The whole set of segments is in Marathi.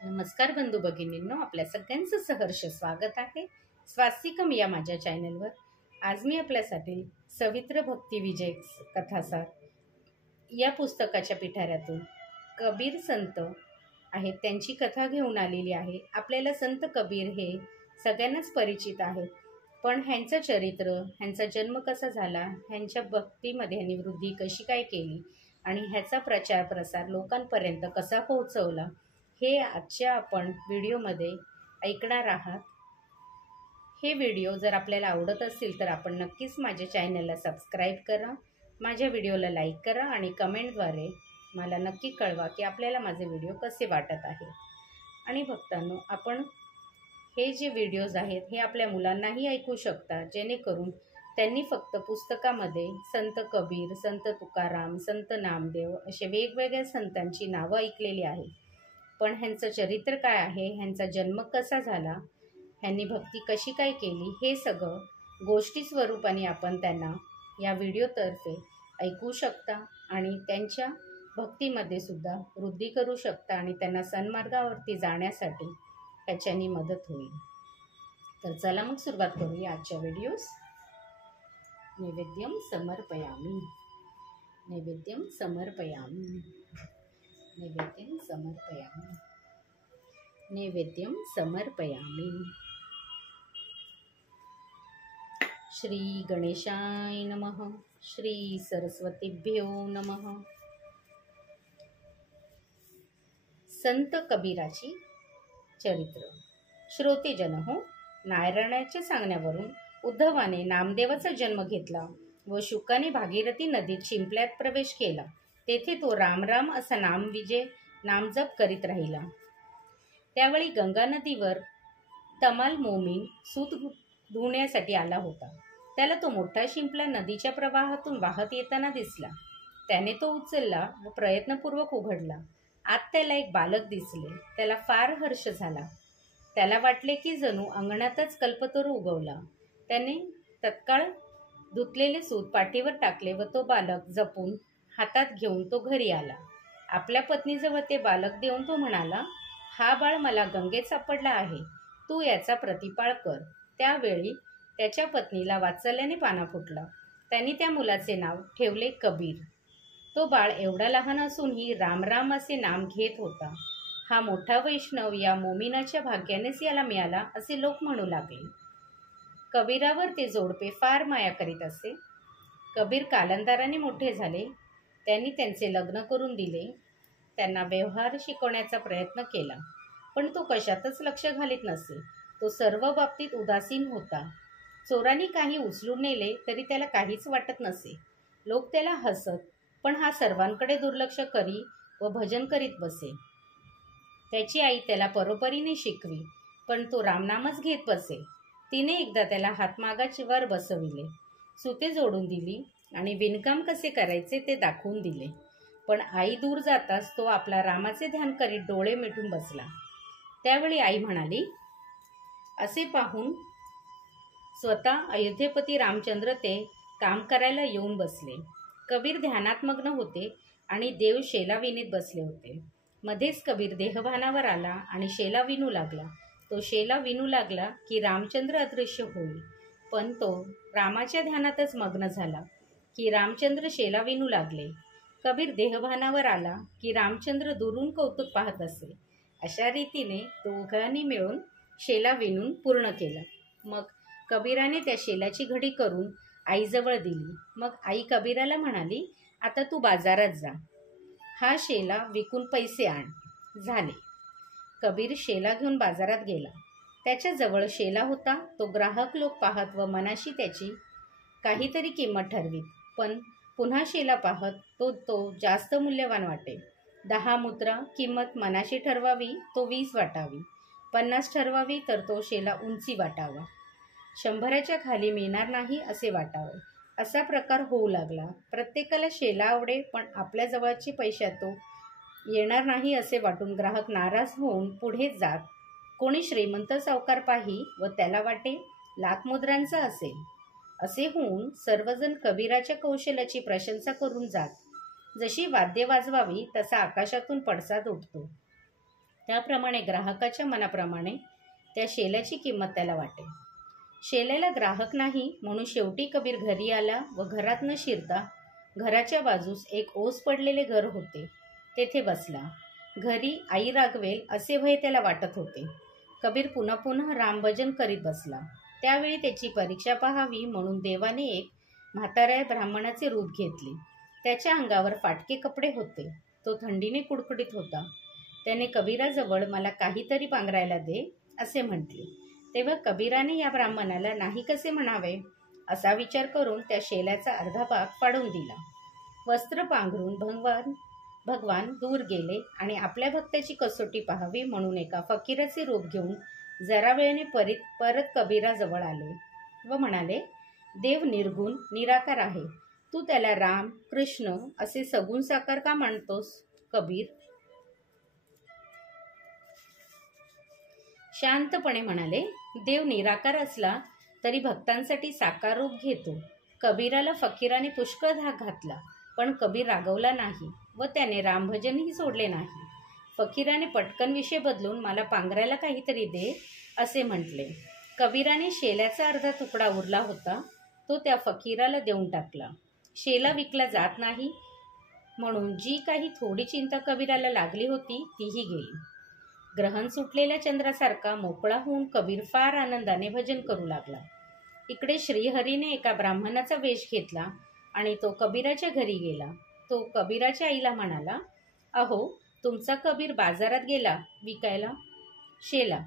नमस्कार बंधू भगिनींनो, आपल्या सगळ्यांचं सहर्ष स्वागत आहे स्वास्तिकम या माझ्या चॅनलवर। आज मी आपल्यासाठी सवित्र भक्ती विजय कथासार या पुस्तकाच्या पिटाऱ्यातून कबीर संत आहेत त्यांची कथा घेऊन आलेली आहे। आपल्याला संत कबीर हे सगळ्यांनाच परिचित आहेत, पण ह्यांचं चरित्र, ह्यांचा जन्म कसा झाला, ह्यांच्या भक्तीमध्ये ह्यांनी वृद्धी कशी काय केली आणि ह्याचा प्रचार प्रसार लोकांपर्यंत कसा पोहोचवला हे आजच्या आपण व्हिडिओमध्ये ऐकणार आहात। हे व्हिडिओ जर आपल्याला आवडत असतील तर आपण नक्कीच माझ्या चॅनलला सबस्क्राईब करा, माझ्या व्हिडिओला लाईक करा आणि कमेंटद्वारे मला नक्की कळवा की आपल्याला माझे व्हिडिओ कसे वाटत आहेत। आणि भक्तांनो, आपण हे जे व्हिडिओज आहेत हे आपल्या मुलांनाही ऐकू शकता, जेणेकरून त्यांनी फक्त पुस्तकामध्ये संत कबीर, संत तुकाराम, संत नामदेव असे वेगवेगळ्या संतांची नावं ऐकलेली आहेत, पण ह्यांचं चरित्र काय आहे, ह्यांचा जन्म कसा झाला, ह्यांनी भक्ती कशी काय केली, हे सगळं गोष्टी स्वरूपाने आपण त्यांना या व्हिडिओतर्फे ऐकू शकता आणि त्यांच्या भक्तीमध्ये सुद्धा वृद्धी करू शकता आणि त्यांना सन्मार्गावरती जाण्यासाठी ह्याच्यानी मदत होईल। तर चला मग सुरुवात करूया आजच्या व्हिडिओस। नैवेद्यम समर्पयामि, नैवेद्यम समर्पयामि, नैवेद्यम समर्पयामि, नैवेद्यम समर्पयामि। श्री गणेशाय नमः, श्री सरस्वतीभ्यो नमः। संत कबीराची चरित्र। श्रोतेजन हो, नारायणाच्या सांगण्यावरून उद्धवाने नामदेवाचा जन्म घेतला व शुकाने भागीरथी नदीत शिंपल्यात प्रवेश केला। तेथे तो राम राम असा नामजप करीत राहिला। त्यावेळी गंगा नदीवर तमाल मोमीन सूत धुण्यासाठी आला होता। त्याला तो मोठा शिंपला नदीच्या प्रवाहातून वाहत येताना दिसला। त्याने तो उचलला व प्रयत्नपूर्वक उघडला। आत त्याला एक बालक दिसले। त्याला फार हर्ष झाला। त्याला वाटले की जणू अंगणातच कल्पतरू उगवला। त्याने तत्काळ धुतलेले सूत पाठीवर टाकले व तो बालक जपून हातात घेऊन तो घरी आला। आपल्या पत्नीजवळ ते बालक देऊन तो म्हणाला, हा बाळ मला गंगेत सापडला आहे, तू याचा प्रतिपाळ कर। त्यावेळी त्याच्या पत्नीला वात्सल्याने पाना फुटला। त्यांनी त्या मुलाचे नाव ठेवले कबीर। तो बाळ एवढा लहान असूनही राम राम असे नाम घेत होता। हा मोठा वैष्णव या मोमिनाच्या भाग्यानेच याला मिळाला असे लोक म्हणू लागले। कबीरावर ते जोडपे फार माया करीत असे। कबीर कालांतराने मोठे झाले। त्यांनी त्यांचे लग्न करून दिले। त्यांना व्यवहार शिकवण्याचा प्रयत्न केला, पण तो कशातच लक्ष घालीत नसे। तो सर्व बाबतीत उदासीन होता। चोरांनी काही उचलून नेले तरी त्याला काहीच वाटत नसे। लोक त्याला हसत, पण हा सर्वांकडे दुर्लक्ष करी व भजन करीत बसे। त्याची आई त्याला परोपरीने शिकवी, पण तो रामनामच घेत बसे। तिने एकदा त्याला हातमागावर बसविले, सुते जोडून दिली आणि विणकाम कसे करायचे ते दाखवून दिले। पण आई दूर जाताच तो आपला रामाचे ध्यान करीत डोळे मिटून बसला। त्यावेळी आई म्हणाली, असे पाहून स्वतः अयोध्येपती रामचंद्र ते काम करायला येऊन बसले। कबीर ध्यानात मग्न होते आणि देव शेला विणीत बसले होते। मध्येच कबीर देहभानावर आला आणि शेला विणू लागला। तो शेला विणू लागला की रामचंद्र अदृश्य होईल, पण तो रामाच्या ध्यानातच मग्न झाला की रामचंद्र शेला विणू लागले। कबीर देहभानावर आला की रामचंद्र दुरून कौतुक पाहत असे। अशा रीतीने दोघांनी मिळून शेला विणून पूर्ण केलं। मग कबीराने त्या शेलाची घडी करून आईजवळ दिली। मग आई कबीराला म्हणाली, आता तू बाजारात जा, हा शेला विकून पैसे आण। झाले। कबीर शेला घेऊन बाजारात गेला। त्याच्याजवळ शेला होता। तो ग्राहक लोक पाहत व मनाशी त्याची काहीतरी किंमत ठरवीत, पण पुन्हा शेला पाहत तो जास्त मूल्यवान वाटे। 10 मुद्रा किंमत मनाशी ठरवावी, तो 20 वाटावी, 50 ठरवावी तर तो शेला उंची वाटावा, 100च्या खाली मिळणार नाही असे वाटावे। असा प्रकार होऊ लागला। प्रत्येकाला शेला आवडे, पण आपल्या जवळचे पैशात तो येणार नाही असे वाटून ग्राहक नाराज होऊन पुढे जात कोणी श्रीमंत सावकार पाही व त्याला वाटे लाख मुद्रांचा असेल। असे होऊन सर्वजण कबीराच्या कौशल्याची प्रशंसा करून जात। जशी वाद्य वाजवावी तसा आकाशातून पडसाद उठतो। त्याप्रमाणे ग्राहकाच्या मनाप्रमाणे त्या शेल्याची किंमत त्याला वाटे. शेल्याला ग्राहक नाही म्हणून शेवटी कबीर घरी आला व घरात न शिरता घराच्या बाजूस एक ओस पडलेले घर होते, तेथे बसला. घरी आई रागवेल असे भय त्याला वाटत होते. कबीर पुन्हा पुन्हा रामभजन करीत बसला. त्यावेळी त्याची परीक्षा पाहावी म्हणून देवाने एक म्हाताऱ्या ब्राह्मणाचे रूप घेतले. त्याच्या अंगावर फाटके कपडे होते. तो थंडीने कुडकुडीत होता. त्याने कबीराजवळ मला काहीतरी पांघरायला दे असे म्हटले. तेव्हा कबीराने या ब्राह्मणाला नाही कसे म्हणावे असा विचार करून त्या शेल्याचा अर्धा भाग फाडून दिला. वस्त्र पांघरून भगवान दूर गेले आणि आपल्या भक्ताची कसोटी पाहावी म्हणून एका फकीराचे रूप घेऊन जरा वेळाने परत कबीराजवळ आले व म्हणाले, देव निर्गुण निराकार आहे. तू त्याला राम कृष्ण असे सगुण साकार का मानतोस? कबीर शांतपणे म्हणाले, देव निराकार असला तरी भक्तांसाठी साकार रूप घेतो. कबीराला फकीराने पुष्कळ धाक घातला, पण कबीर रागवला नाही व त्याने रामभजनही सोडले नाही. फकीराने पटकन विषय बदलून मला पांघरायला काहीतरी दे असे म्हटले. कबीराने शेल्याचा अर्धा तुकडा उरला होता, तो त्या फकीराला देऊन टाकला. शेला विकला जात नाही म्हणून जी काही थोडी चिंता कबीराला लागली होती तीही गेली. ग्रहण सुटलेल्या चंद्रासारखा मोकळा होऊन कबीर फार आनंदाने भजन करू लागला. इकडे श्रीहरीने एका ब्राह्मणाचा वेश घेतला आणि तो कबीराच्या घरी गेला. तो कबीराच्या आईला म्हणाला, अहो, तुमचा कबीर बाजारात गेला विकायला शेला.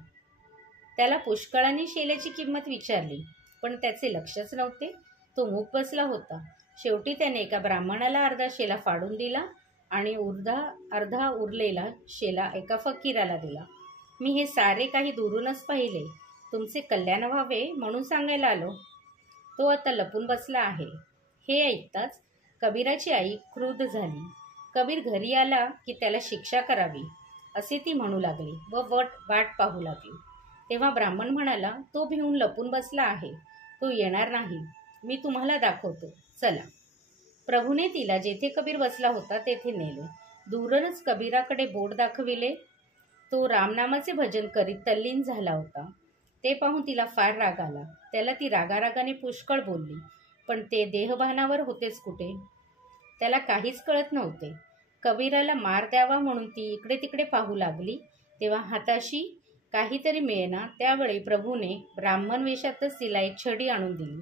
त्याला पुष्कळाने शेल्याची किंमत विचारली, पण त्याचे लक्षच नव्हते. तो मूक बसला होता. शेवटी त्याने एका ब्राह्मणाला अर्धा शेला फाडून दिला आणि अर्धा उरलेला शेला एका फकीराला दिला. मी हे सारे काही दुरूनच पाहिले. तुमचे कल्याण व्हावे म्हणून सांगायला आलो. तो आता लपून बसला आहे. हे ऐकताच कबीराची आई क्रुद्ध झाली. कबीर घरी आला की त्याला शिक्षा करावी असे ती म्हणू लागली व वाट पाहू लागली. तेव्हा ब्राह्मण म्हणाला, तो भिवून लपून बसला आहे. तो येणार नाही. मी तुम्हाला दाखवतो, चला. प्रभूने तिला जेथे कबीर बसला होता तेथे नेले. दूरनच कबीराकडे बोट दाखविले. तो रामनामाचे भजन करीत तल्लीन झाला होता. ते पाहून तिला फार राग आला. त्याला ती रागारागाने पुष्कळ बोलली, पण ते देहभानावर होतेच कुठे. त्याला काहीच कळत नव्हते. कबीराला मार द्यावा म्हणून ती इकडे तिकडे पाहू लागली. तेव्हा हाताशी काहीतरी मिळेना. त्यावेळी प्रभूने ब्राह्मण वेशातच तिला एक छडी आणून दिली.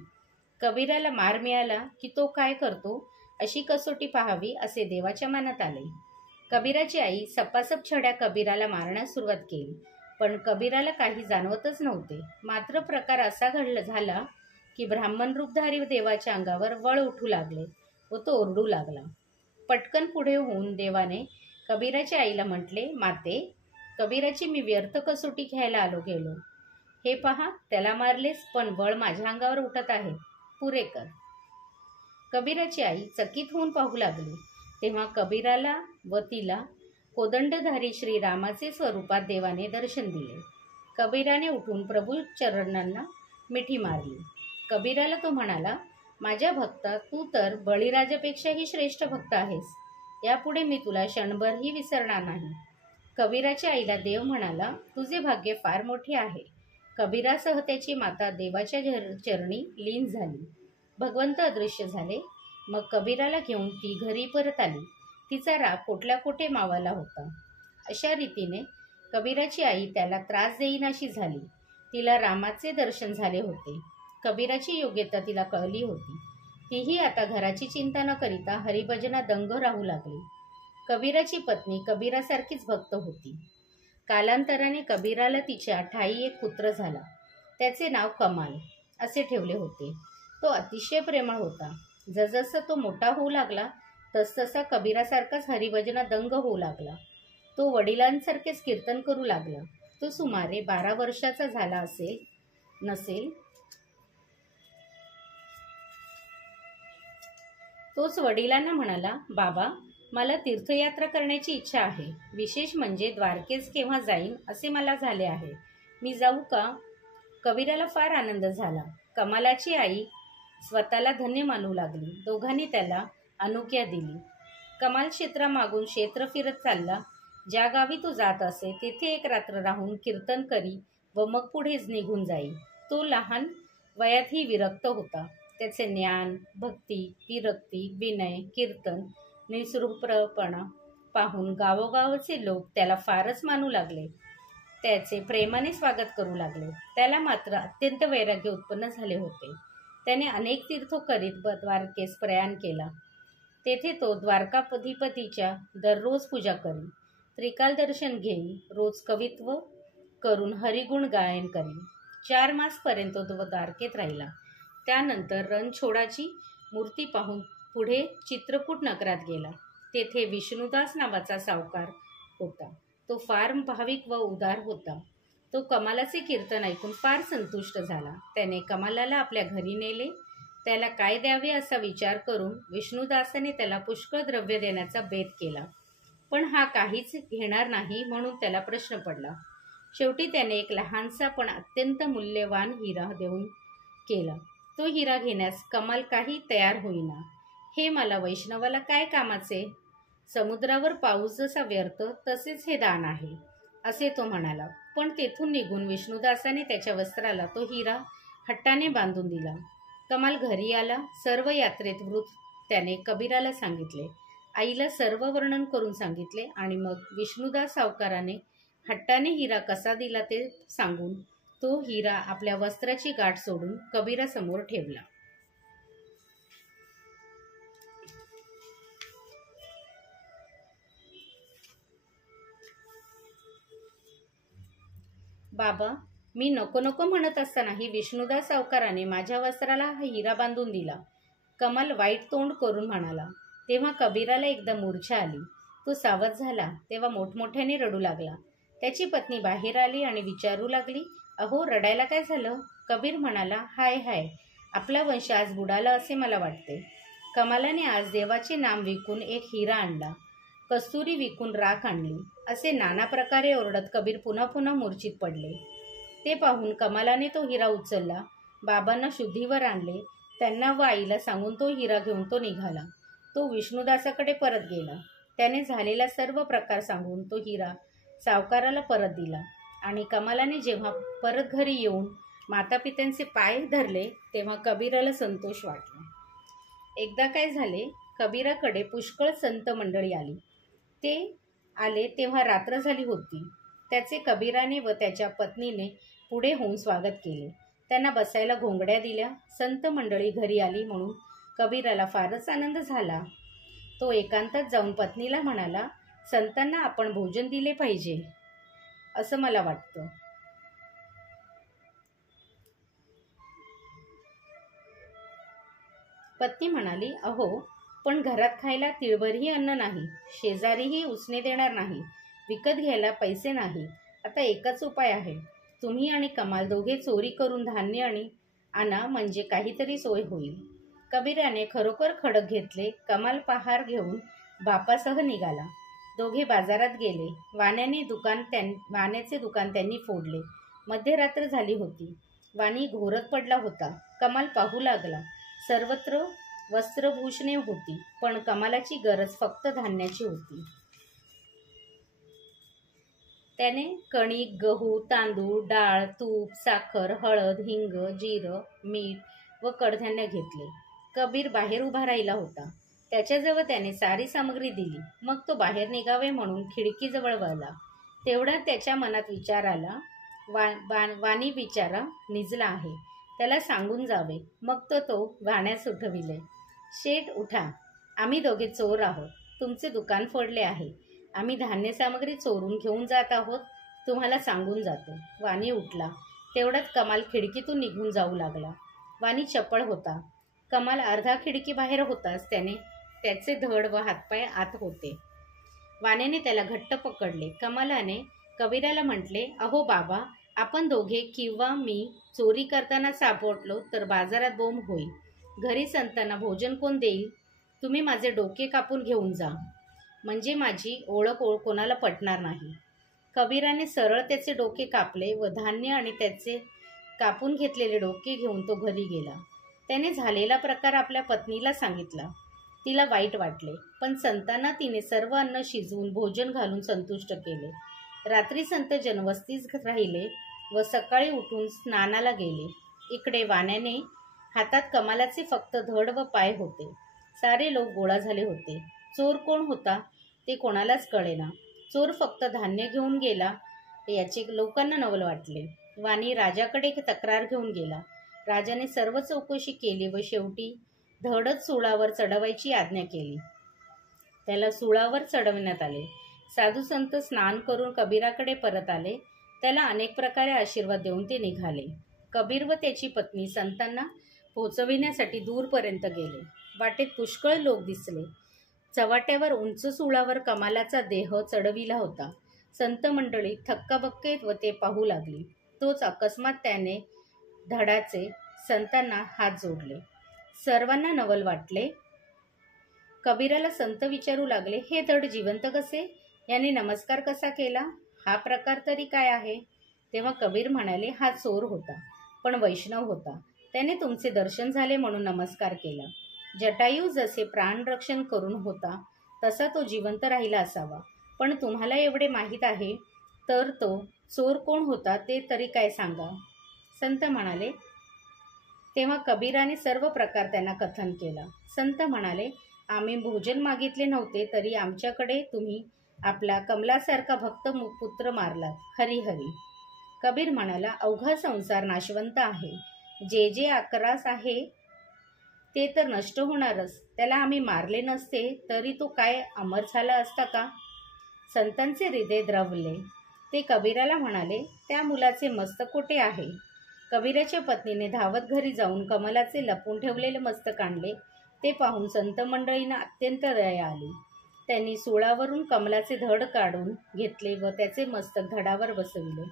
कबीराला मार मिळाला की तो काय करतो अशी कसोटी पाहावी असे देवाच्या मनात आले. कबीराची आई सपासप छड्या कबीराला मारण्यास सुरुवात केली, पण कबीराला काही जाणवतच नव्हते. मात्र प्रकार असा झाला की ब्राह्मण रूपधारी देवाच्या अंगावर वळ उठू लागले व तो ओरडू लागला. पटकन पुढे होऊन देवाने कबीराच्या आईला म्हटले, माते, कबीराची मी व्यर्थ कसोटी घ्यायला गेलो. हे पहा, त्याला मारलेस, पण वळ माझ्या अंगावर उठत आहे. पुरे कर. कबीराची आई चकित होऊन पाहू लागली. तेव्हा कबीराला व तिला कोदंडधारी श्रीरामाचे स्वरूपात देवाने दर्शन दिले. कबीराने उठून प्रभू चरणांना मिठी मारली. कबीराला तो म्हणाला, माझ्या भक्ता, तू तर बळीराजापेक्षाही श्रेष्ठ भक्त आहेस. यापुढे मी तुला क्षणभरही विसरणार नाही. कबीराच्या आईला देव म्हणाला, तुझे भाग्य फार मोठे आहे. कबीरासह त्याची माता देवाच्या चरणी लीन झाली. भगवंत अदृश्य झाले. मग कबीराला घेऊन ती घरी परत आली. तिचा राग कोठल्या कोठे मावाला होता. अशा रीतीने कबीराची आई त्याला त्रास देईनाशी झाली. तिला रामाचे दर्शन झाले होते. कबीराची योग्यता तिला कळली होती. तीही आता घराची चिंता न करिता हरिभजना दंग राहू लागली. कबीराची पत्नी कबीरासारखीच भक्त होती. कालांतराने कबीराला तिच्या ठायी एक पुत्र झाला. त्याचे नाव कमाल असे ठेवले होते. तो अतिशय प्रेमळ होता. जसजसा तो मोठा होऊ लागला तसतसा कबीरासारखाच हरिभजना दंग होऊ लागला. तो वडिलांसारखेच कीर्तन करू लागला. तो सुमारे 12 वर्षाचा झाला नसेल. तोच वडिलांना म्हणाला, बाबा, मला तीर्थयात्रा करण्याची इच्छा आहे. विशेष म्हणजे द्वारकेस केव्हा जाईन असे मला झाले आहे. मी जाऊ का? कबीराला फार आनंद झाला. कमालाची आई स्वतःला धन्य मानू लागली. दोघांनी त्याला अनुज्ञा दिली. कमाल क्षेत्रामागून क्षेत्र फिरत चालला. ज्या गावी तो जात असे तेथे एक रात्र राहून कीर्तन करी व मग पुढेच निघून जाई. तो लहान वयातही विरक्त होता. त्याचे ज्ञान, भक्ती, विरक्ती, विनय, कीर्तन, निःस्पृहपणा पाहून गावोगावचे लोक त्याला फारच मानू लागले. त्याचे प्रेमाने स्वागत करू लागले. त्याला मात्र अत्यंत वैराग्य उत्पन्न झाले होते. त्याने अनेक तीर्थो करीत द्वारकेस प्रयाण केला. तेथे तो द्वारकाधिपतीच्या दररोज पूजा करी, त्रिकाल दर्शन घेई, रोज कवित्व करून हरिगुण गायन करी. 4 मासपर्यंत तो द्वारकेत राहिला. त्यानंतर रणछोडाची मूर्ती पाहून पुढे चित्रकूट नगरात गेला. तेथे विष्णुदास नावाचा सावकार होता. तो फार भाविक व उदार होता. तो कमालाचे कीर्तन ऐकून फार संतुष्ट झाला. त्याने कमालाला आपल्या घरी नेले. त्याला काय द्यावे असा विचार करून विष्णुदासाने त्याला पुष्कळ द्रव्य देण्याचा बेत केला. पण हा काहीच घेणार नाही म्हणून त्याला प्रश्न पडला. शेवटी त्याने एक लहानसा पण अत्यंत मूल्यवान हिरा देऊन केला. तो हिरा घेण्यास कमाल काही तयार होईना. हे मला वैष्णवाला काय कामाचे? समुद्रावर पाऊस जसा व्यर्थ तसेच हे दान आहे, असे तो म्हणाला. पण तेथून निघून विष्णुदासाने त्याच्या वस्त्राला तो हिरा हट्टाने बांधून दिला. कमाल घरी आला. सर्व यात्रेत वृत्त त्याने कबीराला सांगितले. आईला सर्व वर्णन करून सांगितले आणि मग विष्णुदास सावकाराने हट्टाने हिरा कसा दिला ते सांगून तो हिरा आपल्या वस्त्राची गाठ सोडून कबीरासमोर ठेवला. बाबा, मी नको नको म्हणत असतानाही विष्णुदास सावकाराने माझ्या वस्त्राला हा हिरा बांधून दिला, कमाल वाईट तोंड करून म्हणाला. तेव्हा कबीराला एकदा मूर्छा आली. तो सावध झाला तेव्हा मोठमोठ्याने रडू लागला. त्याची पत्नी बाहेर आली आणि विचारू लागली, अहो, रडायला काय झालं? कबीर म्हणाला, हाय हाय, आपला वंश आज बुडाला असे मला वाटते. कमालाने आज देवाचे नाम विकून एक हिरा आणला, कस्तुरी विकून राख आणली, असे नाना प्रकारे ओरडत कबीर पुन्हा पुन्हा मूर्छित पडले. ते पाहून कमालाने तो हिरा उचलला, बाबांना शुद्धीवर आणले. त्यांना व आईला सांगून तो हिरा घेऊन तो निघाला. तो विष्णुदासाकडे परत गेला. त्याने झालेला सर्व प्रकार सांगून तो हिरा सावकाराला परत दिला आणि कमालाने जेव्हा परत घरी येऊन मातापित्यांचे पाय धरले तेव्हा कबीराला संतोष वाटला. एकदा काय झाले, कबीराकडे पुष्कळ संत मंडळी आली. ते आले तेव्हा रात्र झाली होती. त्याचे कबीराने व त्याच्या पत्नीने पुढे होऊन स्वागत केले. त्यांना बसायला घोंगड्या दिल्या. संत मंडळी घरी आली म्हणून कबीराला फारच आनंद झाला. तो एकांतात जाऊन पत्नीला म्हणाला, संतांना आपण भोजन दिले पाहिजे असं मला वाटतं. पत्नी म्हणाली, अहो, पण घरात खायला तिळभरही अन्न नाही, शेजारीही उसने देणार नाही, विकत घ्यायला पैसे नाही. आता एकच उपाय आहे, तुम्ही आणि कमाल दोघे चोरी करून धान्य आणा, म्हणजे काहीतरी सोय होईल. कबीराने खरोखर खडक घेतले. कमाल पहार घेऊन बापासह निघाला. दोघे बाजारात गेले. वाण्याचे दुकान त्यांनी फोडले. मध्यरात्र झाली होती. वाणी घोरत पडला होता. कमाल पाहू लागला. सर्वत्र वस्त्रभूषणे होती, पण कमालाची गरज फक्त धान्याची होती. त्याने कणिक, गहू, तांदूळ, डाळ, तूप, साखर, हळद, हिंग, जिरं, मीठ व कडधान्य घेतले. कबीर बाहेर उभा राहिला होता. त्याच्याजवळ त्याने सारी सामग्री दिली. मग तो बाहेर निघावे म्हणून खिडकीजवळ वळला. तेवढ्यात त्याच्या मनात विचार आला, वाणी बिचारा निजला आहे, त्याला सांगून जावे. मग तो गाण्यास उठविले. शेठ उठा, आम्ही दोघे चोर आहोत. तुमचे दुकान फोडले आहे. आम्ही धान्य सामग्री चोरून घेऊन जात आहोत. तुम्हाला सांगून जातो. वाणी उठला. तेवढ्यात कमाल खिडकीतून निघून जाऊ लागला. वाणी चपळ होता. कमाल अर्धा खिडकी बाहेर होताच त्याचे धड व हातपाय आत होते. वाण्याने त्याला घट्ट पकडले. कमालाने कबीराला म्हटले, अहो बाबा, आपण दोघे किंवा मी चोरी करताना सापडलो तर बाजारात बोंब होईल. घरी संतांना भोजन कोण देईल? तुम्ही माझे डोके कापून घेऊन जा, म्हणजे माझी ओळख कोणाला पटणार नाही. कबीराने सरळ त्याचे डोके कापले व धान्य आणि त्याचे कापून घेतलेले डोके घेऊन तो घरी गेला. त्याने झालेला प्रकार आपल्या पत्नीला सांगितला. तिला वाईट वाटले, पण संतांना तिने सर्व अन्न शिजवून भोजन घालून संतुष्ट केले. रात्री संत जनवस्तीत राहिले व सकाळी उठून स्नानाला गेले. इकडे वाण्याने हातात कमालाचे फक्त धड व पाय होते. सारे लोक गोळा झाले होते. चोर कोण होता ते कोणालाच कळेना. चोर फक्त धान्य घेऊन गेला याचे लोकांना नवल वाटले. वाणी राजाकडे तक्रार घेऊन गेला. राजाने सर्व चौकशी केली व शेवटी धडच सुळावर चढवायची आज्ञा केली. त्याला सुळावर चढवण्यात आले. साधू संत स्नान करून कबीराकडे परत आले. त्याला अनेक प्रकारे आशीर्वाद देऊन ते निघाले. कबीर व त्याची पत्नी संतांना पोचविण्यासाठी दूरपर्यंत गेले. वाटेत पुष्कळ लोक दिसले. चव्हाट्यावर उंच सुळावर कमालाचा देह चढविला होता. संत मंडळी थक्काबक्के व ते पाहू लागली. तोच अकस्मात त्याने धडाचे संतांना हात जोडले. सर्वांना नवल वाटले. कबीराला संत विचारू लागले, हे धड जिवंत कसे? याने नमस्कार कसा केला? हा प्रकार तरी काय आहे? तेव्हा कबीर म्हणाले, हा चोर होता, पण वैष्णव होता. त्याने तुमचे दर्शन झाले म्हणून नमस्कार केला. जटायू जसे प्राणरक्षण करून होता तसा तो जिवंत राहिला असावा. पण तुम्हाला एवढे माहीत आहे तर तो चोर कोण होता ते तरी काय सांगा. संत म्हणाले. तेव्हा कबीराने सर्व प्रकार त्यांना कथन केला. संत म्हणाले, आम्ही भोजन मागितले नव्हते तरी आमच्याकडे तुम्ही आपला कमलासारखा भक्त पुत्र मारलात. हरी हरी. कबीर म्हणाला, अवघा संसार नाशवंत आहे. जे जे आक्रास आहे ते तर नष्ट होणारच. त्याला आम्ही मारले नसते तरी तो काय अमर झाला असता का? संतांचे हृदय द्रवले. ते कबीराला म्हणाले, त्या मुलाचे मस्तक कुठे आहे? कबीराच्या पत्नीने धावत घरी जाऊन कमलाचे लपून ठेवलेले मस्तक आणले. ते पाहून संत मंडळींना अत्यंत दया आली. त्यांनी सुळावरून कमलाचे धड काढून घेतले व त्याचे मस्तक धडावर बसविले.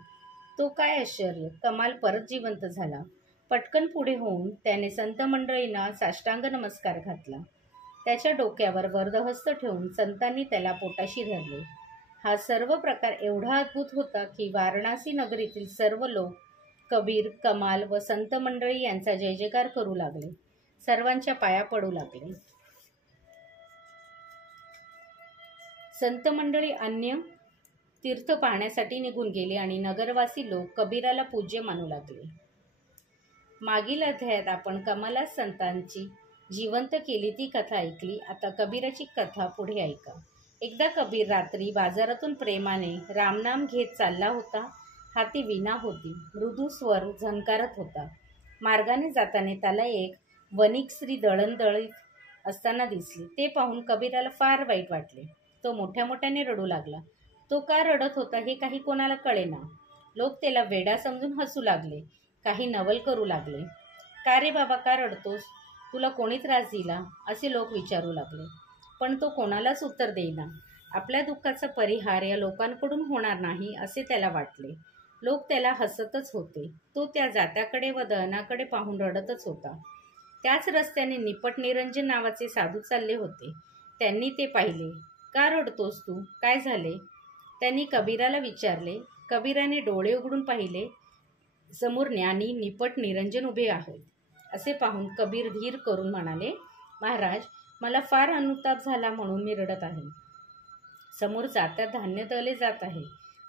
तो काय आश्चर्य! कमाल परत जिवंत झाला. पटकन पुढे होऊन त्याने संत मंडळींना साष्टांग नमस्कार घातला. त्याच्या डोक्यावर वरदहस्त ठेवून संतांनी त्याला पोटाशी धरले. हा सर्व प्रकार एवढा अद्भुत होता की वाराणसी नगरीतील सर्व लोक कबीर, कमाल व संत मंडळी यांचा जय जयकार करू लागले. सर्वांच्या पाया पडू लागले. संत मंडळी अन्य तीर्थ पाहण्यासाठी निघून गेले आणि नगरवासी लोक कबीराला पूज्य मानू लागले. मागील अध्यायात आपण कमला संतांची जिवंत केली ती कथा ऐकली. आता कबीराची कथा पुढे ऐका. एकदा कबीर रात्री बाजारातून प्रेमाने रामनाम घेत चालला होता. हाती वीणा होती. मृदू स्वर झंकारत होता. मार्गाने जाताना त्याला एक वणिक स्त्री दळणदळीत असताना दिसली. ते पाहून कबीराला फार वाईट वाटले. तो मोठ्या मोठ्याने रडू लागला. तो का रडत होता हे काही कोणाला कळेना. लोक त्याला वेडा समजून हसू लागले. काही नवल करू लागले. का रे बाबा, का रडतोस? तुला कोणी त्रास दिला? असे लोक विचारू लागले. पण तो कोणालाच उत्तर देईना. आपल्या दुःखाचा परिहार या लोकांकडून होणार नाही असे त्याला वाटले. लोक त्याला हसतच होते. तो त्या जात्याकडे व दळणाकडे पाहून रडतच होता. त्याच रस्त्याने निपट निरंजन नावाचे साधू चालले होते. त्यांनी ते पाहिले. का रडतोस तू? काय झाले? त्यांनी कबीराला विचारले. कबीराने डोळे उघडून पाहिले. समोर ज्ञानी निपट निरंजन उभे आहेत. असे पाहून कबीर धीर करून म्हणाले, महाराज, मला फार अनुताप झाला म्हणून मी रडत आहे. समोर जात्यात धान्य दळले जात आहे.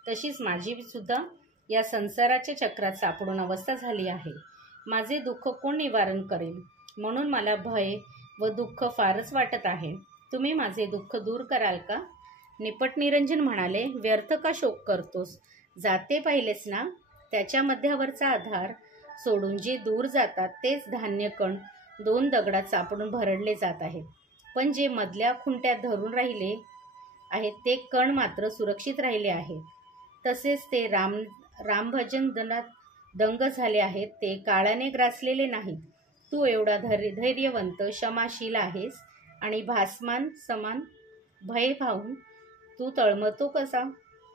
तशीच माझी सुद्धा या संसाराच्या चक्रात सापडून अवस्था झाली आहे. माझे दुःख कोण निवारण करेल? म्हणून मला भय व दुःख फारच वाटत आहे. तुम्ही माझे दुःख दूर कराल का? निपट निरंजन म्हणाले, व्यर्थ का शोक करतोस? जाते पाहिलेस ना? त्याच्या मध्यावरचा आधार सोडून जे दूर जातात तेच धान्य कण 2 दगडात सापडून भरडले जात आहेत. पण जे मधल्या खुंट्यात धरून राहिले आहेत ते कण मात्र सुरक्षित राहिले आहेत. तसेच ते रामभजन दंग झाले आहेत ते काळाने ग्रासलेले नाहीत. तू एवढा धैर्यवंत, क्षमाशील आहेस आणि भासमान समान भय पाहून तू तळमळतो कसा?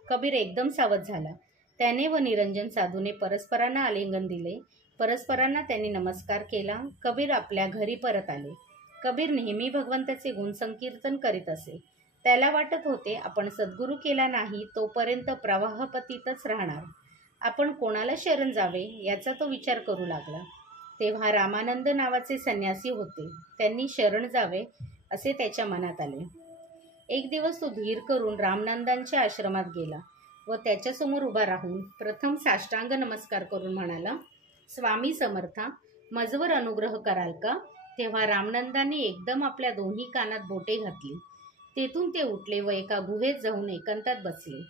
कबीर एकदम सावध झाला. त्याने व निरंजन साधूने परस्परांना आलिंगन दिले. परस्परांना त्यांनी नमस्कार केला. कबीर आपल्या घरी परत आले. कबीर नेहमी भगवंताचे गुण संकीर्तन करीत असे. त्याला वाटत होते आपण सद्गुरू केला नाही तोपर्यंत प्रवाहपतीतच राहणार. आपण कोणाला शरण जावे याचा तो विचार करू लागला. तेव्हा रामानंद नावाचे संन्यासी होते. त्यांनी शरण जावे असे त्याच्या मनात आले. एक दिवस तो धीर करून रामनंदांच्या आश्रमात गेला व त्याच्यासमोर उभा राहून प्रथम साष्टांग नमस्कार करून म्हणाला, स्वामी समर्था, मजवर अनुग्रह कराल का? तेव्हा रामनंदांनी एकदम आपल्या दोन्ही कानात बोटे घातली. तेथून ते उठले व एका गुहेत जाऊन एकांतात बसले.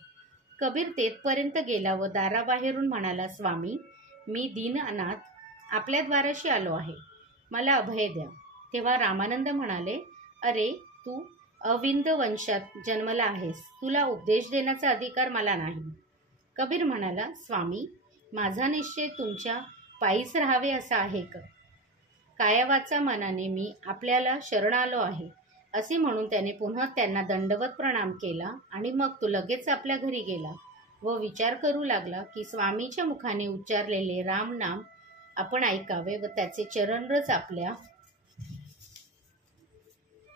कबीर तेथपर्यंत गेला व दाराबाहेरून म्हणाला, स्वामी, मी दीन अनाथ आपल्या द्वाराशी आलो आहे, मला अभय द्या. तेव्हा रामानंद म्हणाले, अरे, तू अविंद वंशात जन्मला आहेस, तुला उपदेश देण्याचा अधिकार मला नाही. कबीर म्हणाला, स्वामी, माझा निश्चय तुमच्या पायीच राहावे असा आहे का? कायावाचा मनाने मी आपल्याला शरण आलो आहे, असे म्हणून त्याने पुन्हा त्यांना दंडवत प्रणाम केला आणि मग तो लगेच आपल्या घरी गेला व विचार करू लागला की स्वामीच्या मुखाने उच्चारलेले राम नाम आपण ऐकावे व त्याचे चरणरज आपल्या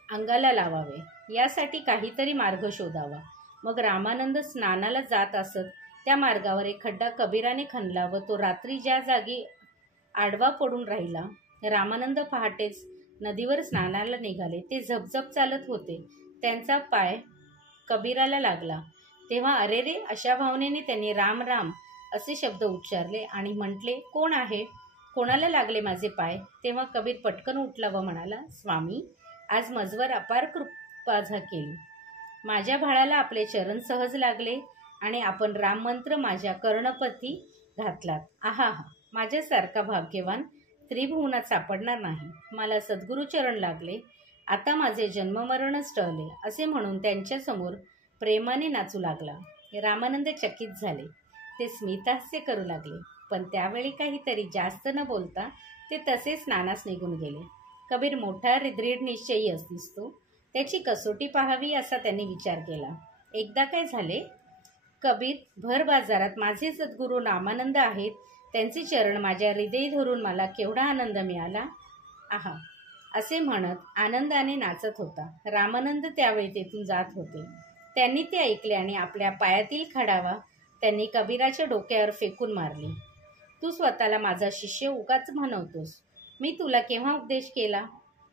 अंगाला लावावे, यासाठी काहीतरी मार्ग शोधावा. मग रामानंद स्नानाला जात असत त्या मार्गावर एक खड्डा कबीराने खणला व तो रात्री ज्या जागी आडवा पडून राहिला. रामानंद पहाटेच नदीवर स्नानाला निघाले. ते झपझप चालत होते. त्यांचा पाय कबीराला लागला. तेव्हा अरे रे अशा भावनेने त्यांनी राम राम असे शब्द उच्चारले आणि म्हटले, कोण आहे? कोणाला लागले माझे पाय? तेव्हा कबीर पटकन उठला व म्हणाला, स्वामी, आज मजवर अपार कृपा केली. माझ्या भाळाला आपले चरण सहज लागले आणि आपण राममंत्र माझ्या कर्णपती घातलात. आहा, माझ्यासारखा भाग्यवान त्रिभुवनात सापडणार नाही. मला सद्गुरू चरण लागले, आता माझे जन्ममरणच टळले, असे म्हणून त्यांच्यासमोर प्रेमाने नाचू लागला. रामानंद चकित झाले. ते स्मितहास्य करू लागले, पण त्यावेळी काहीतरी जास्त न बोलता ते तसेच स्नानास निघून गेले. कबीर मोठा दृढ निश्चयी दिसतो, त्याची कसोटी पाहावी असा त्यांनी विचार केला. एकदा काय झाले, कबीर भर बाजारात माझे सद्गुरू रामानंद आहेत, त्यांचे चरण माझ्या हृदयी धरून मला केवढा आनंद मिळाला, आहा, असे म्हणत आनंदाने नाचत होता. रामानंद त्यावेळी तेथून जात होते. त्यांनी ते ऐकले आणि आपल्या पायातील खडावा त्यांनी कबीराच्या डोक्यावर फेकून मारली. तू स्वतःला माझा शिष्य उगाच म्हणवतोस. मी तुला केव्हा उपदेश केला?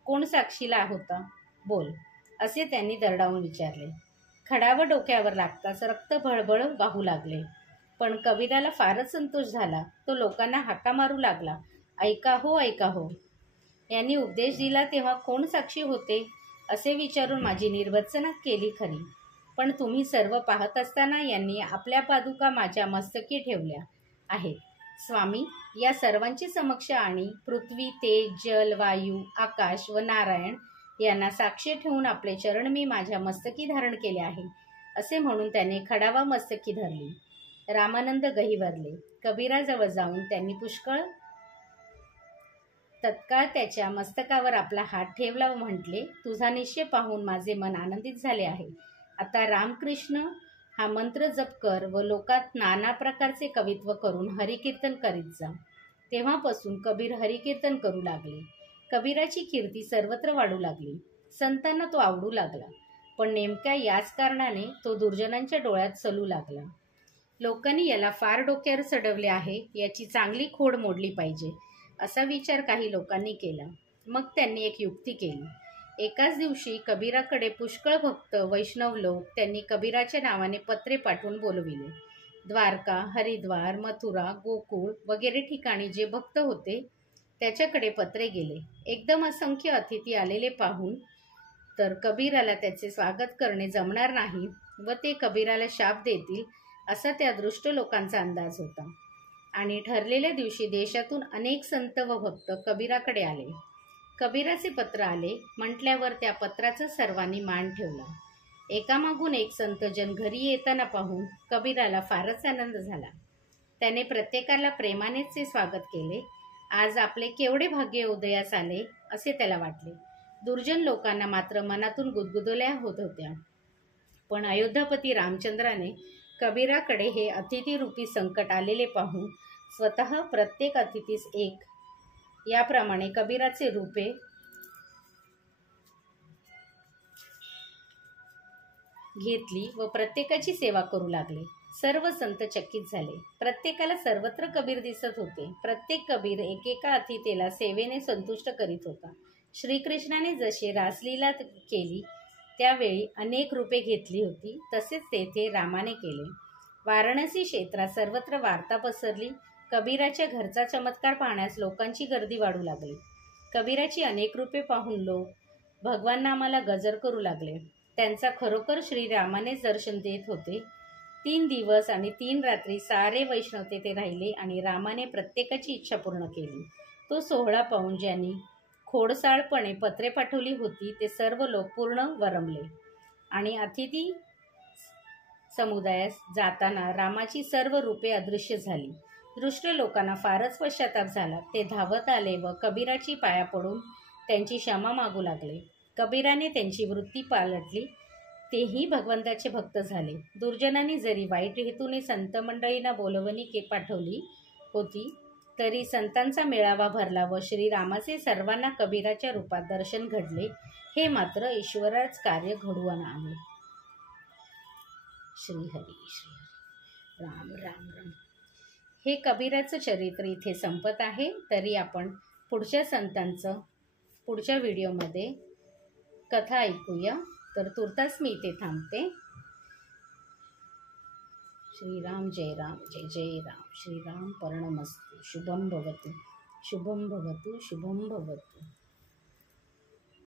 कोण साक्षीला होता? बोल, असे त्यांनी दरडावून विचारले. खडावा डोक्यावर लागताच रक्त भळभळ वाहू लागले. पण कबीराला फारच संतोष झाला. तो लोकांना हाका मारू लागला, ऐका हो, ऐका हो. यांनी उपदेश दिला तेव्हा कोण साक्षी होते असे विचारून माझी निर्वचना केली खरी, पण तुम्ही सर्व पाहत असताना यांनी आपल्या पादुका माझ्या मस्तकी ठेवल्या आहेत. स्वामी, या सर्वांची समक्ष आणि पृथ्वी, तेज, जल, वायू, आकाश व नारायण यांना साक्ष ठेवून आपले चरण मी माझ्या मस्तकी धारण केले आहे, असे म्हणून त्याने खडावा मस्तकी धरली. रामानंद गहिवरले. कबीराजवळ जाऊन त्यांनी पुष्कळ तत्काळ त्याच्या मस्तकावर आपला हात ठेवला व म्हटले, तुझा निश्चय पाहून माझे मन आनंदित झाले आहे. आता रामकृष्ण हा मंत्र जप कर व लोकात नाना प्रकारचे कवित्व करून हरिकीर्तन करीत जा. तेव्हापासून कबीर हरिकीर्तन करू लागले. कबीराची कीर्ती सर्वत्र वाढू लागली. संतांना तो आवडू लागला, पण नेमक्या याच कारणाने तो दुर्जनांच्या डोळ्यात चलू लागला. लोकांनी याला फार डोक्यावर चढवले आहे, याची चांगली खोड मोडली पाहिजे, असा विचार काही लोकांनी केला. मग त्यांनी एक युक्ती केली. एकाच दिवशी कबीराकडे पुष्कळ भक्त वैष्णव लोक त्यांनी कबीराच्या नावाने पत्रे पाठवून बोलविले. द्वारका, हरिद्वार, मथुरा, गोकुळ वगैरे ठिकाणी जे भक्त होते त्याच्याकडे पत्रे गेले. एकदम असंख्य अतिथी आलेले पाहून तर कबीराला त्याचे स्वागत करणे जमणार नाही व ते कबीराला शाप देतील असा त्या दृष्ट लोकांचा अंदाज होता. आणि ठरलेल्या दिवशी देशातून अनेक संत व भक्त कबीराकडे आले. कबीराचे पत्र आले म्हटल्यावर त्या पत्राचा सर्वांनी मान ठेवला. एकामागून एक संतजन घरी येताना पाहून कबीराला फारच आनंद झाला. त्याने प्रत्येकाला प्रेमानेच स्वागत केले. आज आपले केवढे भाग्य उदयास आले असे त्याला वाटले. दुर्जन लोकांना मात्र मनातून गुदगुदल्या होत होत्या. पण अयोध्यापती रामचंद्राने कबीराकडे हे अतिथीरूपी संकट आलेले पाहून स्वतः प्रत्येक अतिथीस एक याप्रमाणे कबीराचे रूपे घेतली व प्रत्येकाची सेवा करू लागले. सर्व संत चकित झाले. प्रत्येकाला सर्वत्र कबीर दिसत होते. प्रत्येक कबीर एकेका अतिथीला सेवेने संतुष्ट करीत होता. श्रीकृष्णाने जशी रासलीला केली त्यावेळी अनेक रूपे घेतली होती, तसेच तेथे रामाने केले. वाराणसी क्षेत्रात सर्वत्र वार्ता पसरली. कबीराच्या घरचा चमत्कार पाहण्यास लोकांची गर्दी वाढू लागली. कबीराची अनेक रूपे पाहून लोक भगवान नामाला गजर करू लागले. त्यांचा खरोखर श्रीरामानेच दर्शन देत होते. 3 दिवस आणि 3 रात्री सारे वैष्णव तेथे राहिले आणि रामाने प्रत्येकाची इच्छा पूर्ण केली. तो सोहळा पाहून ज्यांनी खोडसाळपणे पत्रे पाठवली होती ते सर्व लोक पूर्ण वरमले आणि अतिथी समुदायास जाताना रामाची सर्व रूपे अदृश्य झाली. दृष्ट लोकांना फारच पश्चाताप झाला. ते धावत आले व कबीराची पाया पडून त्यांची क्षमा मागू लागले. कबीराने त्यांची वृत्ती पालटली. तेही भगवंताचे भक्त झाले. दुर्जनांनी जरी वाईट हेतूने संत मंडळींना बोलवणी पाठवली होती तरी संतांचा मेळावा भरला व श्रीरामाचे सर्वांना कबीराच्या रूपात दर्शन घडले. हे मात्र ईश्वराच कार्य घडवून आणले. श्रीहरी श्रीहरी राम राम राम. हे कबीराचं चरित्र इथे संपत आहे. तरी आपण पुढच्या संतांचं पुढच्या व्हिडिओमध्ये कथा ऐकूया. तर तुर्तास मी इथे थांबते. श्रीराम जय राम जय जय राम. श्रीराम पर्णमस्तु. शुभम भवतु शुभम भवतु शुभम भवतु.